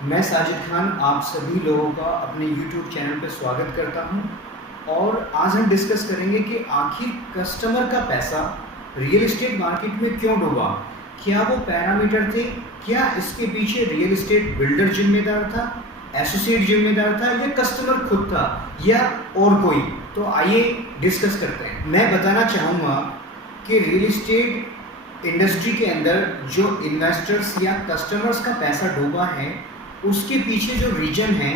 मैं साजिद खान आप सभी लोगों का अपने YouTube चैनल पर स्वागत करता हूं और आज हम डिस्कस करेंगे कि आखिर कस्टमर का पैसा रियल एस्टेट मार्केट में क्यों डूबा। क्या वो पैरामीटर थे, क्या इसके पीछे रियल एस्टेट बिल्डर जिम्मेदार था, एसोसिएट जिम्मेदार था या कस्टमर खुद था या और कोई। तो आइए डिस्कस करते हैं। मैं बताना चाहूँगा कि रियल एस्टेट इंडस्ट्री के अंदर जो इन्वेस्टर्स या कस्टमर्स का पैसा डूबा है उसके पीछे जो रीजन है,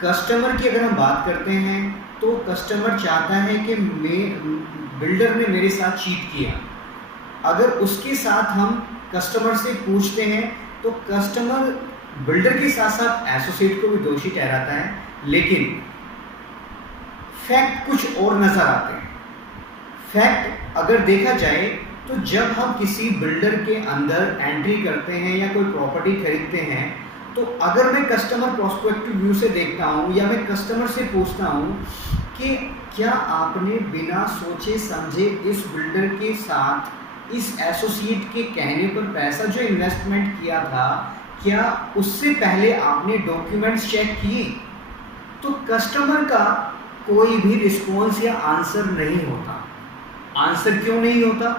कस्टमर की अगर हम बात करते हैं तो कस्टमर चाहता है कि बिल्डर ने मेरे साथ चीट किया। अगर उसके साथ हम कस्टमर से पूछते हैं तो कस्टमर बिल्डर के साथ साथ एसोसिएट को भी दोषी ठहराता है, लेकिन फैक्ट कुछ और नज़र आते हैं। फैक्ट अगर देखा जाए तो जब हम किसी बिल्डर के अंदर एंट्री करते हैं या कोई प्रॉपर्टी खरीदते हैं तो अगर मैं कस्टमर प्रोस्पेक्टिव व्यू से देखता हूँ या मैं कस्टमर से पूछता हूँ कि क्या आपने बिना सोचे समझे इस बिल्डर के साथ इस एसोसिएट के कहने पर पैसा जो इन्वेस्टमेंट किया था, क्या उससे पहले आपने डॉक्यूमेंट्स चेक किए, तो कस्टमर का कोई भी रिस्पॉन्स या आंसर नहीं होता। आंसर क्यों नहीं होता?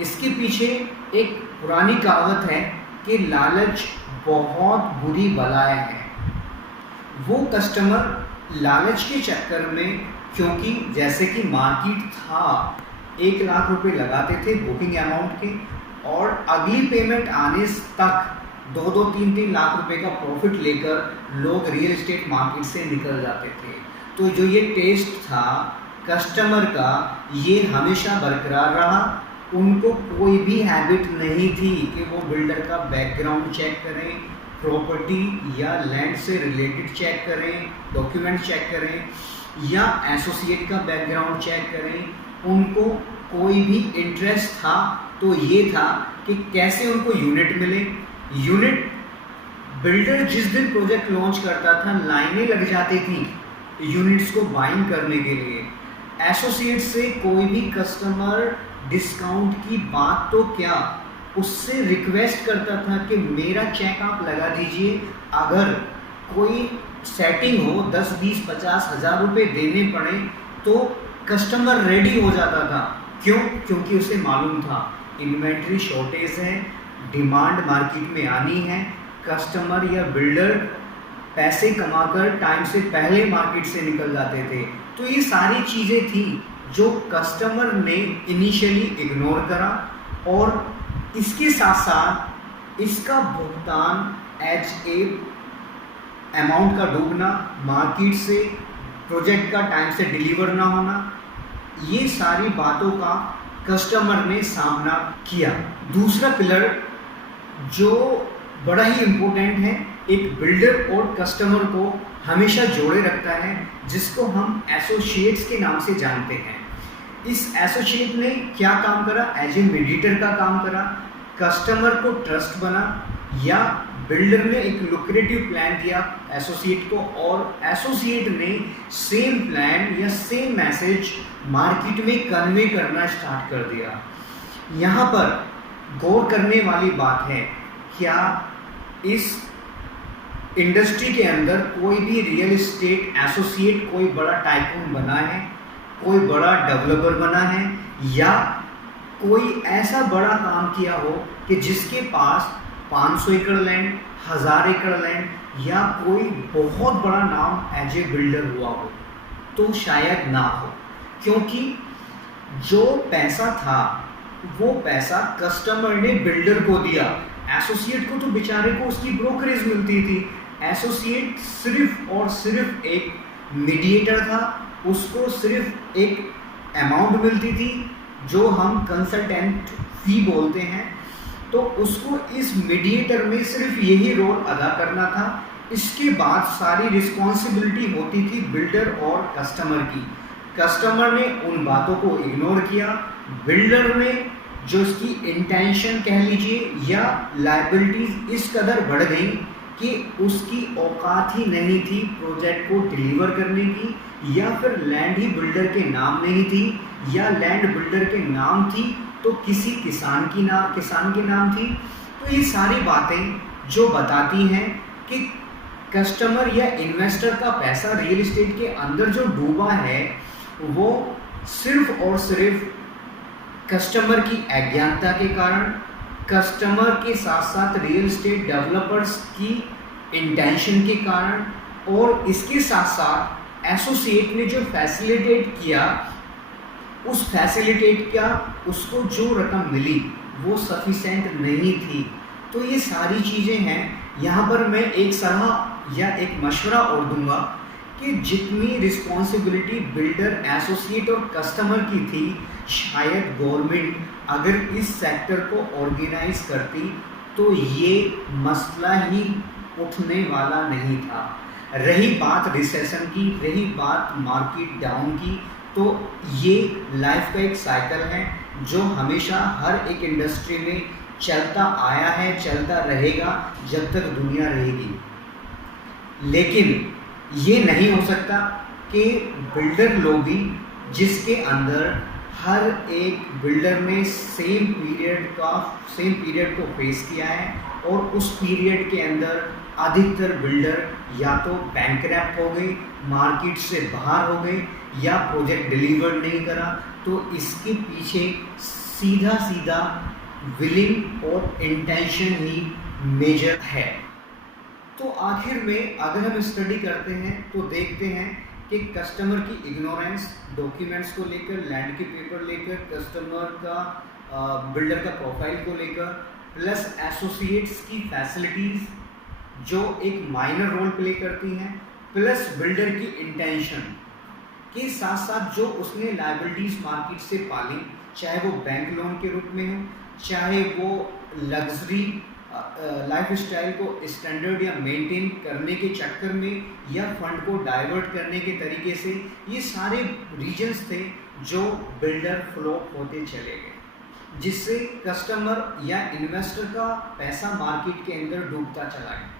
इसके पीछे एक पुरानी कहावत है कि लालच बहुत बुरी बलाएं है। वो कस्टमर लालच के चक्कर में, क्योंकि जैसे कि मार्केट था 1 लाख रुपए लगाते थे बुकिंग अमाउंट के और अगली पेमेंट आने तक 2-2, 3-3 लाख रुपए का प्रॉफिट लेकर लोग रियल एस्टेट मार्केट से निकल जाते थे। तो जो ये टेस्ट था कस्टमर का, ये हमेशा बरकरार रहा। उनको कोई भी हैबिट नहीं थी कि वो बिल्डर का बैकग्राउंड चेक करें, प्रॉपर्टी या लैंड से रिलेटेड चेक करें, डॉक्यूमेंट चेक करें या एसोसिएट का बैकग्राउंड चेक करें। उनको कोई भी इंटरेस्ट था तो ये था कि कैसे उनको यूनिट मिले। यूनिट बिल्डर जिस दिन प्रोजेक्ट लॉन्च करता था लाइनें लग जाती थी यूनिट्स को बाइंग करने के लिए। एसोसिएट से कोई भी कस्टमर डिस्काउंट की बात तो क्या, उससे रिक्वेस्ट करता था कि मेरा चेक आप लगा दीजिए। अगर कोई सेटिंग हो 10, 20, 50 हज़ार रुपये देने पड़े तो कस्टमर रेडी हो जाता था। क्यों? क्योंकि उसे मालूम था इन्वेंट्री शॉर्टेज है, डिमांड मार्केट में आनी है। कस्टमर या बिल्डर पैसे कमाकर टाइम से पहले मार्केट से निकल जाते थे। तो ये सारी चीज़ें थी जो कस्टमर ने इनिशियली इग्नोर करा और इसके साथ साथ इसका भुगतान एज ए अमाउंट का डूबना, मार्केट से प्रोजेक्ट का टाइम से डिलीवर ना होना, ये सारी बातों का कस्टमर ने सामना किया। दूसरा पिलर जो बड़ा ही इम्पोर्टेंट है, एक बिल्डर और कस्टमर को हमेशा जोड़े रखता है, जिसको हम एसोसिएट्स के नाम से जानते हैं। इस एसोसिएट ने क्या काम करा? एज ए मीडिएटर का काम करा। कस्टमर को ट्रस्ट बना या बिल्डर ने एक लुक्रेटिव प्लान दिया एसोसिएट को और एसोसिएट ने सेम प्लान या सेम मैसेज मार्केट में कन्वे करना स्टार्ट कर दिया। यहाँ पर गौर करने वाली बात है, क्या इस इंडस्ट्री के अंदर कोई भी रियल एस्टेट एसोसिएट कोई बड़ा टाइकून बना है, कोई बड़ा डेवलपर बना है या कोई ऐसा बड़ा काम किया हो कि जिसके पास 500 एकड़ लैंड, 1000 एकड़ लैंड या कोई बहुत बड़ा नाम एज ए बिल्डर हुआ हो? तो शायद ना हो, क्योंकि जो पैसा था वो पैसा कस्टमर ने बिल्डर को दिया। एसोसिएट को तो बेचारे को उसकी ब्रोकरेज मिलती थी। एसोसिएट सिर्फ और सिर्फ एक मीडिएटर था, उसको सिर्फ एक अमाउंट मिलती थी जो हम कंसल्टेंट फी बोलते हैं। तो उसको इस मीडिएटर में सिर्फ यही रोल अदा करना था। इसके बाद सारी रिस्पॉन्सिबिलिटी होती थी बिल्डर और कस्टमर की। कस्टमर ने उन बातों को इग्नोर किया, बिल्डर ने जो इसकी इंटेंशन कह लीजिए या लायबिलिटीज इस कदर बढ़ गई कि उसकी औकात ही नहीं थी प्रोजेक्ट को डिलीवर करने की, या फिर लैंड ही बिल्डर के नाम नहीं थी या लैंड बिल्डर के नाम थी तो किसी किसान के नाम थी। तो ये सारी बातें जो बताती हैं कि कस्टमर या इन्वेस्टर का पैसा रियल एस्टेट के अंदर जो डूबा है वो सिर्फ और सिर्फ कस्टमर की अज्ञानता के कारण, कस्टमर के साथ साथ रियल एस्टेट डेवलपर्स की इंटेंशन के कारण, और इसके साथ साथ एसोसिएट ने जो फैसिलिटेट किया उस फैसिलिटेट का उसको जो रकम मिली वो सफिशेंट नहीं थी। तो ये सारी चीज़ें हैं। यहाँ पर मैं एक सलाह या एक मशवरा और दूंगा कि जितनी रिस्पॉन्सिबिलिटी बिल्डर, एसोसिएट और कस्टमर की थी, शायद गवर्नमेंट अगर इस सेक्टर को ऑर्गेनाइज करती तो ये मसला ही उठने वाला नहीं था। रही बात रिसेशन की, रही बात मार्केट डाउन की, तो ये लाइफ का एक साइकिल है जो हमेशा हर एक इंडस्ट्री में चलता आया है, चलता रहेगा जब तक दुनिया रहेगी। लेकिन ये नहीं हो सकता कि बिल्डर लॉबी, जिसके अंदर हर एक बिल्डर ने सेम पीरियड को फेस किया है और उस पीरियड के अंदर अधिकतर बिल्डर या तो बैंकरप्ट हो गए, मार्केट से बाहर हो गए, या प्रोजेक्ट डिलीवर नहीं करा, तो इसके पीछे सीधा सीधा विलिंग और इंटेंशन ही मेजर है। तो आखिर में अगर हम स्टडी करते हैं तो देखते हैं कि कस्टमर की इग्नोरेंस, डॉक्यूमेंट्स को लेकर, लैंड के पेपर लेकर, कस्टमर का बिल्डर का प्रोफाइल को लेकर, प्लस एसोसिएट्स की फैसिलिटीज़ जो एक माइनर रोल प्ले करती हैं, प्लस बिल्डर की इंटेंशन के साथ साथ जो उसने लायबिलिटीज़ मार्केट से पाली, चाहे वो बैंक लोन के रूप में हो, चाहे वो लग्जरी लाइफ स्टाइल को स्टैंडर्ड या मेंटेन करने के चक्कर में, या फंड को डाइवर्ट करने के तरीके से, ये सारे रीजंस थे जो बिल्डर फ्लॉप होते चले गए, जिससे कस्टमर या इन्वेस्टर का पैसा मार्केट के अंदर डूबता चला गया।